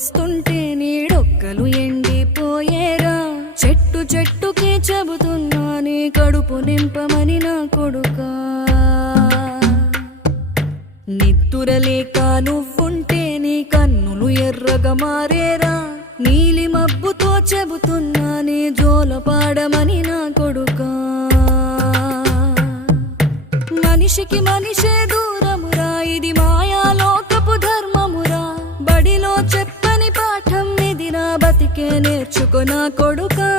వస్తుంటే నీడొక్కలు ఎండిపోయేరా. చెట్టు చెట్టుకే చెబుతున్నా నీ కడుపు నింపమని నా కొడుకా. నిద్దురలేక నువ్వుంటే నీ కన్నులు ఎర్రగా మారేరా. నీలి మబ్బుతో చెబుతున్నా నీ జోల పాడమని నా కొడుకా. మనిషికి మనిషే దూరమురా, ఇది మాయాలోకపు ధర్మమురా. బడిలో చెప్పని పాఠం ఇది, నా బతికే నేర్చుకో నా కొడుకా.